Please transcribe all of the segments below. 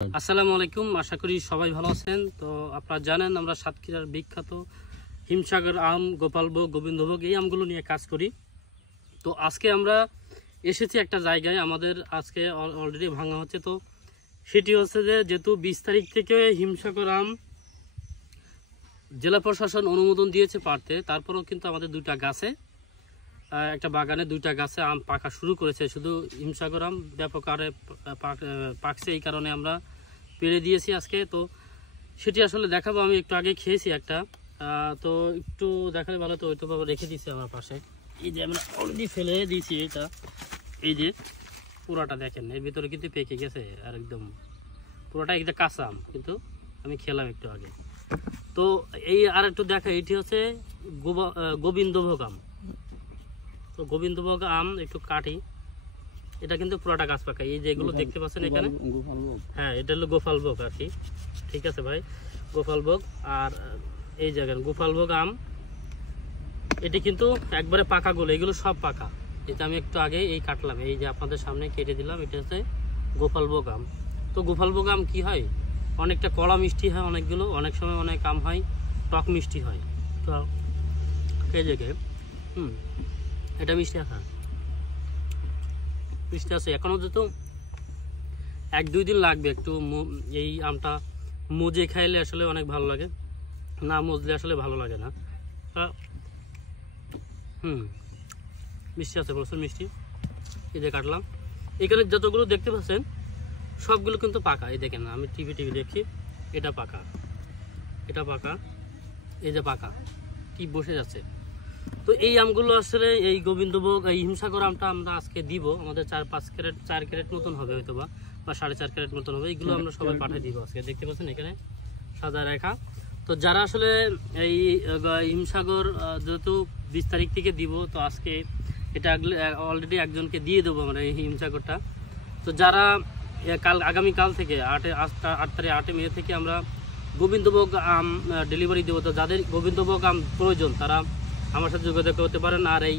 আসসালামু আলাইকুম, আশা করি সবাই ভালো আছেন। তো আপনারা জানেন আমরা সাতক্ষীরার বিখ্যাত হিমসাগর আম, গোপালভোগ, গোবিন্দভোগ এই আমগুলো নিয়ে কাজ করি। তো আজকে আমরা এসেছি একটা জায়গায়, আমাদের আজকে অলরেডি ভাঙা হচ্ছে। তো সেটি হচ্ছে যেহেতু 20 তারিখ থেকে হিমসাগর আম জেলা প্রশাসন অনুমোদন দিয়েছে পারতে, তারপরেও কিন্তু আমাদের দুইটা গাছে, একটা বাগানে দুইটা গাছে আম পাকা শুরু করেছে। শুধু হিমসাগর আম ব্যাপক হারে পাকছে, এই কারণে আমরা পেরে দিয়েছি আজকে। তো সেটি আসলে দেখাবো। আমি একটু আগে খেয়েছি একটা, তো একটু দেখালে ভালো। তো ওইভাবে রেখে দিয়েছি আমার পাশে। এই যে আমরা অলরেডি ফেলে দিয়েছি এটা, এই যে পুরাটা দেখেন, এর ভিতরে কিন্তু পেকে গেছে আর একদম পুরোটা একটা কাঁচা আম, কিন্তু আমি খেলাম একটু আগে। তো এই আর একটু দেখা, এটি হচ্ছে গোবিন্দভোগ আম। তো গোবিন্দভোগ আম একটু কাটি, এটা কিন্তু পুরোটা গাছ পাকা। এই যেগুলো দেখতে পাচ্ছেন এখানে, হ্যাঁ এটা হলো গোপালভোগ আর কি। ঠিক আছে ভাই, গোপালভোগ। আর এই জায়গায় গোপালভোগ আম, এটি কিন্তু একবারে পাকাগুলো, এগুলো সব পাকা। এটা আমি একটু আগে এই কাটলাম, এই যে আপনাদের সামনে কেটে দিলাম। এটা হচ্ছে গোপালভোগ আম। তো গোপালভোগ আম কি হয়, অনেকটা কড়া মিষ্টি হয়, অনেকগুলো, অনেক সময় অনেক আম হয় টক মিষ্টি হয়। তো এই জায়গায় এটা মিষ্টি, হ্যাঁ মিষ্টি আছে। এখনও যেহেতু 1-2 দিন লাগবে একটু, এই আমটা মজে খাইলে আসলে অনেক ভালো লাগে, না মজলে আসলে ভালো লাগে না। মিষ্টি আছে, প্রচুর মিষ্টি। এই যে কাটলাম, এখানে যতগুলো দেখতে পাচ্ছেন সবগুলো কিন্তু পাকা। এই দেখেন, আমি টিভি দেখছি, এটা পাকা, এটা পাকা, এই যে পাকা কি বসে যাচ্ছে। তো এই আমগুলো আসলে এই গোবিন্দভোগ, এই হিমসাগর আমটা আমরা আজকে দিব। আমাদের 4 ক্যারেট মতন হবে হয়তো, বা 4.5 ক্যারেট মতন হবে। এইগুলো আমরা সবাই পাঠিয়ে দিব আজকে। দেখতে পাচ্ছেন এখানে সাদা রেখা। তো যারা আসলে এই হিমসাগর যেহেতু 20 তারিখ থেকে দিব, তো আজকে এটা অলরেডি একজনকে দিয়ে দেবো আমরা এই হিমসাগরটা। তো যারা আগামীকাল থেকে 8 মে থেকে আমরা গোবিন্দভোগ আম ডেলিভারি দেবো। তো যাদের গোবিন্দভোগ আম প্রয়োজন তারা আমার সাথে যোগাযোগ করতে পারেন। আর এই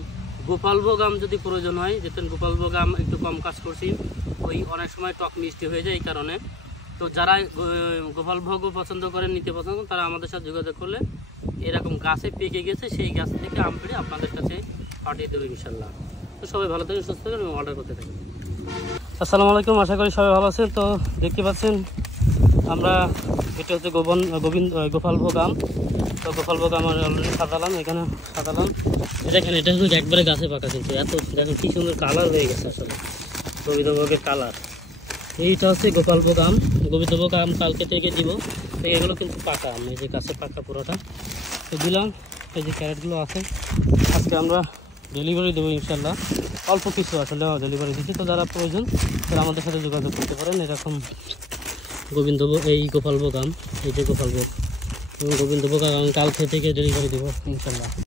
গোপালভোগ আম যদি প্রয়োজন হয়, যেহেতু গোপালভোগ আম একটু কম কাজ করছি, ওই অনেক সময় টক মিষ্টি হয়ে যায় এই কারণে। তো যারা গোপালভোগও পছন্দ করেন, নিতে পছন্দ করেন, তারা আমাদের সাথে যোগাযোগ করলে এরকম গাছে পেকে গেছে সেই গাছ থেকে আম পেড়ে আপনাদের কাছে পাঠিয়ে দেবো ইনশাল্লাহ। তো সবাই ভালো থাকেন, সুস্থ থাকেন এবং অর্ডার করতে থাকেন। আসসালামু আলাইকুম, আশা করি সবাই ভালো আছেন। তো দেখতে পাচ্ছেন আমরা, এটা হচ্ছে গোপালভোগ আম। তো গোপালভোগ আমার অলরেডি সাজালাম, এখানে সাজালাম। দেখেন এটা হচ্ছে একবারে গাছে পাকা, কিন্তু এত দেখেন কি সুন্দর কালার হয়ে গেছে আসলে গোবিন্দভোগের কালার। এইটা হচ্ছে গোপালভোগ আম। গোবিন্দভোগ আম কালকে থেকে দিব। তো এগুলো কিন্তু পাকা আম, এই যে গাছে পাকা পুরোটা। তো দিলাম, এই যে ক্যারেটগুলো আছে, আজকে আমরা ডেলিভারি দেবো ইনশাল্লাহ। অল্প কিছু আসলে ডেলিভারি দিচ্ছি। তো যারা প্রয়োজন তারা আমাদের সাথে যোগাযোগ করতে পারেন। এরকম গোবিন্দভোগ, এই গোপালভোগ আম, এই যে গোপালভোগ গোবিন্দভোগ আম কালকে থেকে ডেলিভারি দেবো ইনশাল্লাহ।